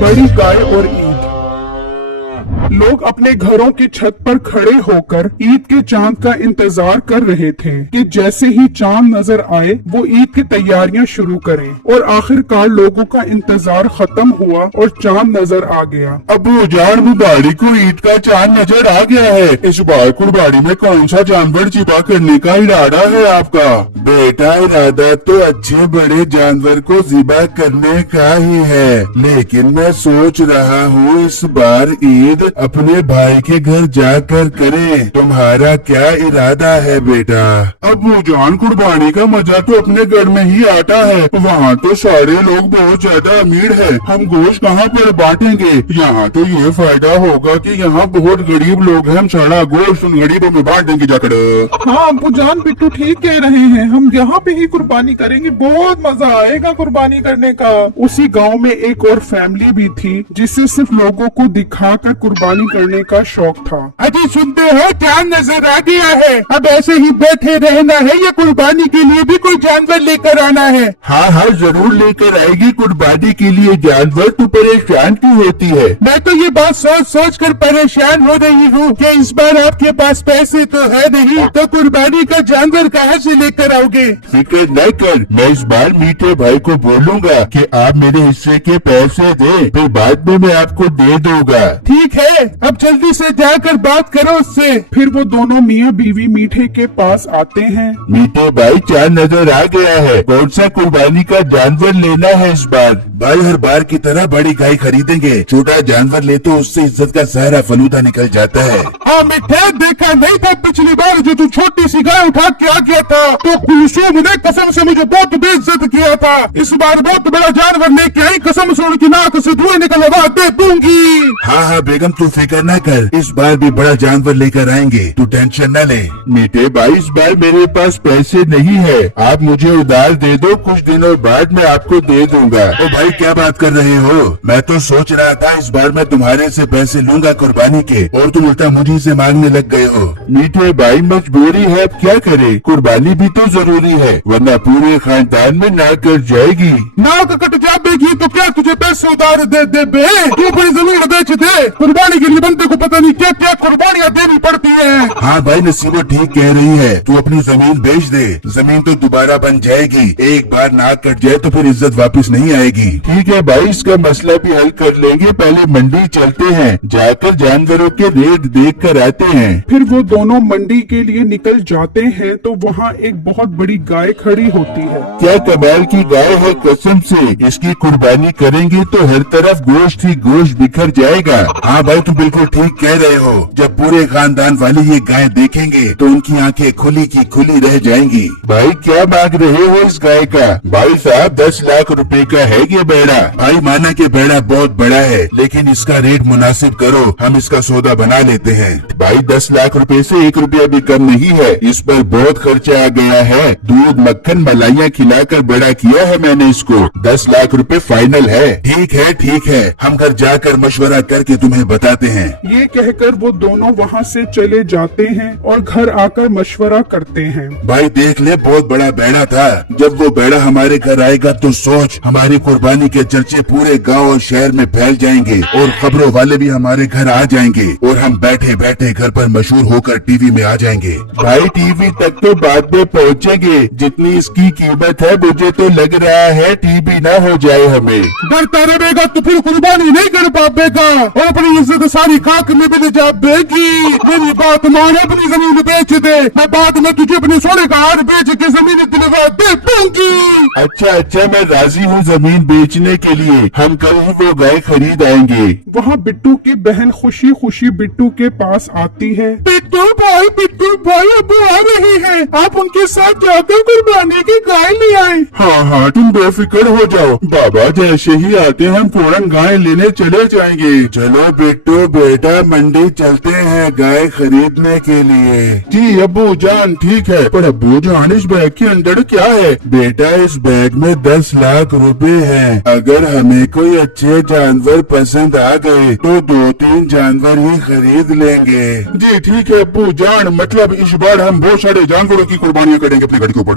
बड़ी गाय और ईद। लोग अपने घरों की छत पर खड़े होकर ईद के चांद का इंतजार कर रहे थे कि जैसे ही चांद नजर आए वो ईद की तैयारियां शुरू करें, और आखिरकार लोगों का इंतजार खत्म हुआ और चांद नजर आ गया। अबू जान, मुबारक को ईद का चांद नजर आ गया है। इस बार कुर्बानी में कौन सा जानवर ज़िबा करने का इरादा है आपका? बेटा, इरादा तो अच्छे बड़े जानवर को ज़िबा करने का ही है, लेकिन मैं सोच रहा हूँ इस बार ईद अपने भाई के घर जाकर करें। तुम्हारा क्या इरादा है बेटा? अबू जान, कुर्बानी का मजा तो अपने घर में ही आता है। वहाँ तो सारे लोग बहुत ज्यादा अमीर हैं। हम गोश्त कहाँ पर बांटेंगे? यहाँ तो ये फायदा होगा कि यहाँ बहुत गरीब लोग हैं, हम सारा गोश्त उन गरीबों में बांट देंगे जाकर। हाँ अब्बू जान, बिट्टू ठीक कह रहे हैं, हम यहाँ पे ही कुर्बानी करेंगे, बहुत मजा आएगा कुर्बानी करने का। उसी गाँव में एक और फैमिली भी थी जिसे सिर्फ लोगों को दिखाकर कुर्बानी करने का शौक था। अजी सुनते हो, चांद नजर आ गया है। अब ऐसे ही बैठे रहना है या कुर्बानी के लिए भी कोई जानवर लेकर आना है? हाँ हाँ, जरूर लेकर आएगी कुर्बानी के लिए जानवर। तू परेशान क्यों होती है? मैं तो ये बात सोच सोच कर परेशान हो रही हूँ कि इस बार आपके पास पैसे तो है नहीं, तो कुर्बानी का जानवर कहाँ से लेकर आओगे? फिक्र न कर, मैं इस बार मीठे भाई को बोलूँगा कि आप मेरे हिस्से के पैसे दे, फिर बाद में मैं आपको दे दूंगा। ठीक है, अब जल्दी से जाकर बात करो उससे। फिर वो दोनों मियाँ बीवी मीठे के पास आते हैं। मीठे भाई, चांद नजर आ गया है, कौन सा कुर्बानी का जानवर लेना है इस बार? भाई, हर बार की तरह बड़ी गाय खरीदेंगे, छोटा जानवर ले तो उससे इज्जत का सारा फलूदा निकल जाता है। हाँ मीठे, देखा नहीं था पिछली बार जो तू छोटी सी गाय उठा के आ गया था, तो कुलसूम ने कसम से मुझे बहुत बेइज्जत किया था। इस बार बहुत बड़ा जानवर लेके आई, कसम से उनकी नाक से धुएं निकलवा दे दूंगी। हाँ हाँ बेगम, तू फिक्र न कर, इस बार भी बड़ा जानवर लेकर आएंगे, तू टेंशन न ले। मीठे भाई, इस बार मेरे पास पैसे नहीं है, आप मुझे उधार दे दो, कुछ दिनों बाद मैं आपको दे दूंगा। ओ भाई, क्या बात कर रहे हो? मैं तो सोच रहा था इस बार मैं तुम्हारे से पैसे लूंगा कुर्बानी के, और तुम उल्टा मुझे से मांगने लग गए हो। मीठे भाई, मजबूरी है, अब क्या करे, कुर्बानी भी तो जरूरी है, वरना पूरे खानदान में नाक कट जाएगी। नाक कट जाएगी तो क्या तुझे पैसे उधार दे दे बे? क्यों पूरी जमीन बेच दे? कुर्बानी के लिए बंदे को पता नहीं क्या क्या कुर्बानियाँ देनी पड़ती है। हाँ भाई, नसीबो ठीक कह रही है, तू अपनी जमीन बेच दे, जमीन तो दोबारा बन जाएगी। एक बार नाक कट जाए तो फिर इज्जत वापस नहीं आएगी। ठीक है भाई, इसका मसला भी हल कर लेंगे, पहले मंडी चलते हैं, जाकर जानवरों के रेट देख कर आते हैं। फिर वो दोनों मंडी के लिए निकल जाते हैं तो वहाँ एक बहुत बड़ी गाय खड़ी होती है। क्या कमाल की गाय है, कसम से इसकी कुर्बानी करेंगे तो हर तरफ गोश्त ही गोश्त बिखर जाएगा। हाँ भाई, तुम बिल्कुल ठीक कह रहे हो, जब पूरे खानदान वाले ये गाय देखेंगे तो उनकी आंखें खुली की खुली रह जाएंगी। भाई, क्या मांग रहे हो इस गाय का? भाई साहब, 10 लाख रुपए का है ये बेड़ा। भाई, माना कि बेड़ा बहुत बड़ा है, लेकिन इसका रेट मुनासिब करो, हम इसका सौदा बना लेते हैं। भाई, 10 लाख रुपए से 1 रुपया भी कम नहीं है, इस पर बहुत खर्चा आ गया है, दूध मक्खन मलाइयाँ खिलाकर बड़ा किया है मैंने इसको। 10 लाख रुपए फाइनल है। ठीक है, हम घर जाकर मशवरा करके तुम्हें बताते हैं। ये कहकर वो दोनों वहाँ से चले जाते हैं और घर आकर मशवरा करते हैं। भाई देख ले, बहुत बड़ा बेड़ा था, जब वो बेड़ा हमारे घर आएगा तो सोच, हमारी कुर्बानी के चर्चे पूरे गांव और शहर में फैल जाएंगे, और खबरों वाले भी हमारे घर आ जाएंगे, और हम बैठे बैठे घर पर मशहूर होकर टीवी में आ जाएंगे। भाई, टीवी तक तो बाद में पहुँचेंगे, जितनी इसकी कीमत है मुझे तो लग रहा है टीवी न हो जाए हमें। डरता रहेगा तो फिर कुर्बानी नहीं कर पाएगा, और अपनी इज्जत सारी खाक में भी जा देगी। मेरी बात मान, अपनी जमीन बेच दे, मैं बाद में तुझे अपने सोने का हार बेच के जमीन दिलवा दे दूंगी। अच्छा, मैं राजी हूँ जमीन बेचने के लिए, हम कल ही वो गाय खरीद आएंगे। वहाँ बिट्टू की बहन खुशी खुशी बिट्टू के पास आती है। बिट्टू भाई अब आ रहे हैं, आप उनके साथ जाकर कुर्बानी की गाय ले आए। हाँ, तुम बेफिक्र हो जाओ, बाबा जैसे ही आते हैं हम फौरन गाय लेने चले जाएंगे। चलो बिट्टू बेटा मंडी चलते हैं गाय खरीदने के लिए। जी अब्बू जान ठीक है, पर अब्बू जान इस बैग के अंदर क्या है? बेटा इस बैग में 10 लाख रुपए हैं। अगर हमें कोई अच्छे जानवर पसंद आ गए तो 2-3 जानवर ही खरीद लेंगे। जी ठीक है अब्बू जान, मतलब इस बार हम बहुत सारे जानवरों की कुर्बानियाँ करेंगे अपनी गाड़ी के ऊपर।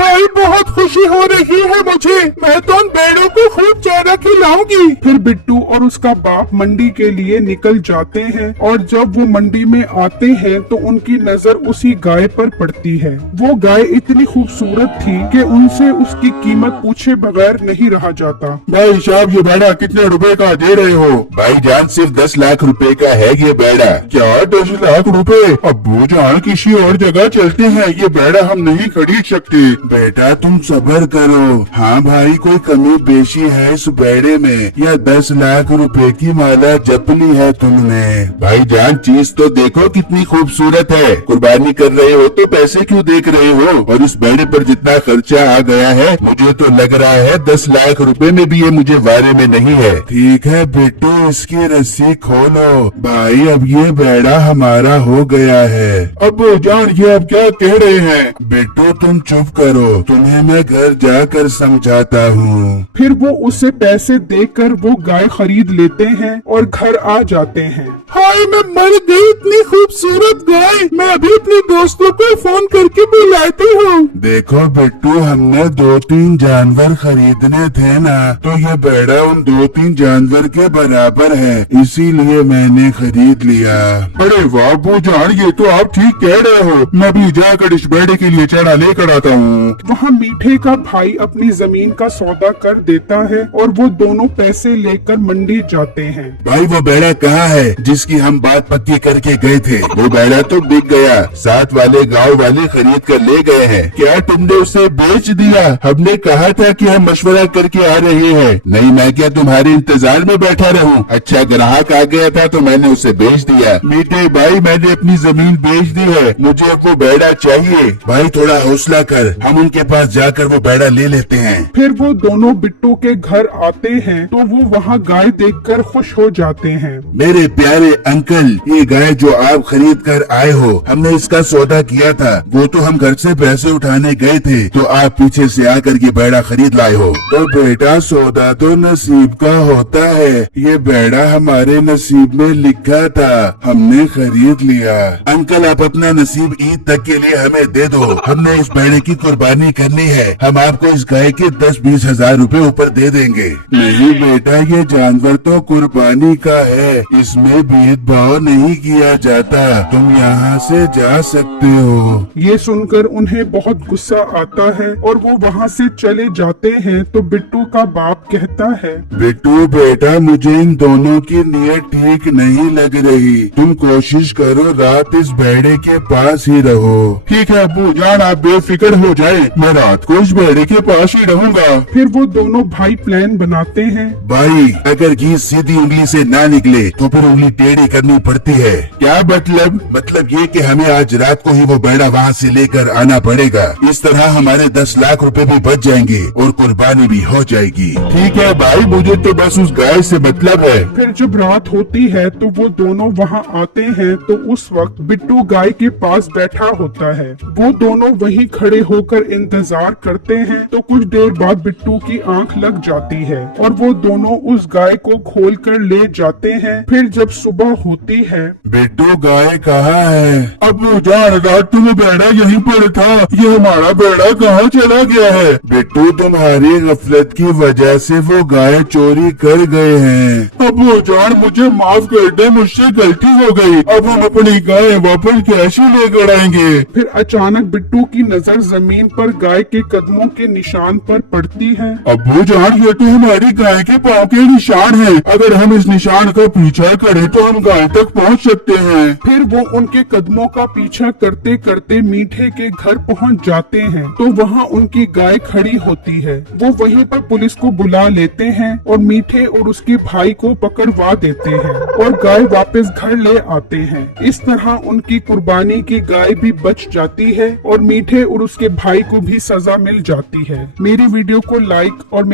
भाई बहुत खुशी हो रही है मुझे, मैं तो उन भेड़ों को खूब चारा खिलाऊंगी। फिर बिट्टू और उसका बाप मंडी के लिए निकल जाते हैं और जब वो मंडी में आते हैं तो उनकी नजर उसी गाय पर पड़ती है। वो गाय इतनी खूबसूरत थी कि उनसे उसकी कीमत पूछे बगैर नहीं रहा जाता। भाई साहब ये बैड़ा कितने रुपए का दे रहे हो? भाई जान सिर्फ 10 लाख रुपए का है ये बैड़ा। क्या 10 लाख रुपए? अब्बू जान किसी और जगह चलते हैं, ये बैड़ा हम नहीं खरीद सकते। बेटा तुम सब्र करो। हाँ भाई कोई कमी पेशी है इस बैड़े में या 10 लाख रुपए की माला जप ली है तुमने? भाई जान चीज तो देखो कितनी खूबसूरत है, कुर्बानी कर रहे हो तो पैसे क्यों देख रहे हो? और इस बैड़े पर जितना खर्चा आ गया है मुझे तो लग रहा है 10 लाख रुपए में भी ये मुझे वारे में नहीं है। ठीक है बेटो इसकी रस्सी खोलो। भाई अब ये बैड़ा हमारा हो गया है। अब्बू जान ये अब क्या कह रहे हैं? बेटो तुम चुप करो, तुम्हें मैं घर जाकर समझाता हूँ। फिर वो उसे पैसे देकर वो गाय खरीद लेते हैं और घर आ जाते हैं। हाय मैं मर गई, इतनी खूबसूरत गाय। मैं अभी अपने दोस्तों को फोन करके बुलाती हूँ। देखो बिट्टू हमने 2-3 जानवर खरीदने थे ना, तो ये बैड़ा उन 2-3 जानवर के बराबर है, इसीलिए मैंने खरीद लिया। अरे वाह अब्बू जान ये तो आप ठीक कह रहे हो, मैं भी जाकर इस बैड़े के लिए चारा लेकर आता हूँ। वहाँ मीठे का भाई अपनी जमीन का सौदा कर देता है और वो दोनों पैसे लेकर मंडी जाते हैं। भाई वो बैड़ा कहाँ है जिसकी हम बात पक्की करके गए थे? वो बैड़ा तो बिक गया, साथ वाले गांव वाले खरीद कर ले गए हैं। क्या तुमने उसे बेच दिया? हमने कहा था कि हम मशवरा करके आ रहे हैं। नहीं मैं क्या तुम्हारे इंतजार में बैठा रहूं? अच्छा ग्राहक आ गया था तो मैंने उसे बेच दिया। मीठे भाई मैंने अपनी जमीन बेच दी है, मुझे अब वो बैड़ा चाहिए। भाई थोड़ा हौसला कर, हम उनके पास जाकर वो बैड़ा ले लेते हैं। फिर वो दोनों बिट्टू के घर आते हैं तो वो वहाँ गाय देखकर खुश हो जाते हैं। मेरे प्यारे अंकल ये गाय जो आप खरीद कर आए हो, हमने इसका सौदा किया था। वो तो हम घर से पैसे उठाने गए थे तो आप पीछे से आकर ये बैड़ा खरीद लाए हो। तो बेटा सौदा तो नसीब का होता है, ये बैड़ा हमारे नसीब में लिखा था, हमने खरीद लिया। अंकल आप अपना नसीब ईद तक के लिए हमें दे दो, हमने इस बैड़े की कुर्बानी करनी है। हम आपको इस गाय के 10-20 हजार रूपए ऊपर दे देंगे। नहीं बेटा ये जानवर तो कुर्बानी का है, इसमें भेदभाव नहीं किया जाता, तुम यहाँ से जा सकते हो। ये सुनकर उन्हें बहुत गुस्सा आता है और वो वहाँ से चले जाते हैं तो बिट्टू का बाप कहता है, बिट्टू बेटा मुझे इन दोनों की नीयत ठीक नहीं लग रही, तुम कोशिश करो रात इस बैड़े के पास ही रहो। ठीक है अब्बू जान आप बेफिक्र हो जाए, मैं रात को इस बैड़े के पास ही रहूंगा। फिर वो दोनों भाई प्लान बनाते हैं। भाई अगर घी सीधी उंगली से ना निकले तो फिर उंगली टेढ़ी करनी पड़ती है। क्या मतलब? मतलब ये कि हमें आज रात को ही वो बैड़ा वहाँ से लेकर आना पड़ेगा। इस तरह हमारे 10 लाख रुपए भी बच जाएंगे और कुर्बानी भी हो जाएगी। ठीक है भाई मुझे तो बस उस गाय से मतलब है। फिर जब रात होती है तो वो दोनों वहाँ आते हैं तो उस वक्त बिट्टू गाय के पास बैठा होता है। वो दोनों वहीं खड़े होकर इंतजार करते हैं तो कुछ देर बाद बिट्टू की आंख लग जाती है और वो दोनों उस गाय को खोल कर ले जाते हैं। फिर जब सुबह होती है, बिट्टू गाय कहाँ है? अब्बू जान रात में बैड़ा यहीं पर था, ये हमारा बैड़ा कहाँ चला गया है? बिट्टू तुम्हारी गफलत की वजह से वो गाय चोरी कर गए हैं। अब्बू जान मुझे माफ कर दे, मुझसे गलती हो गई, अब हम अपनी गाय वापस कैसे लेकर आएंगे? फिर अचानक बिट्टू की नजर जमीन पर गाय के कदमों के निशान पर पड़ती है। अब्बू जान ये तो हमारी गाय के पाँव के निशान है, अगर हम इस निशान का पीछा करें तो हम गाय तक पहुंच सकते हैं। फिर वो उनके कदमों का पीछा करते करते मीठे के घर पहुंच जाते हैं तो वहाँ उनकी गाय खड़ी होती है। वो वहीं पर पुलिस को बुला लेते हैं और मीठे और उसके भाई को पकड़वा देते हैं और गाय वापस घर ले आते हैं। इस तरह उनकी कुर्बानी की गाय भी बच जाती है और मीठे और उसके भाई को भी सजा मिल जाती है। मेरी वीडियो को लाइक और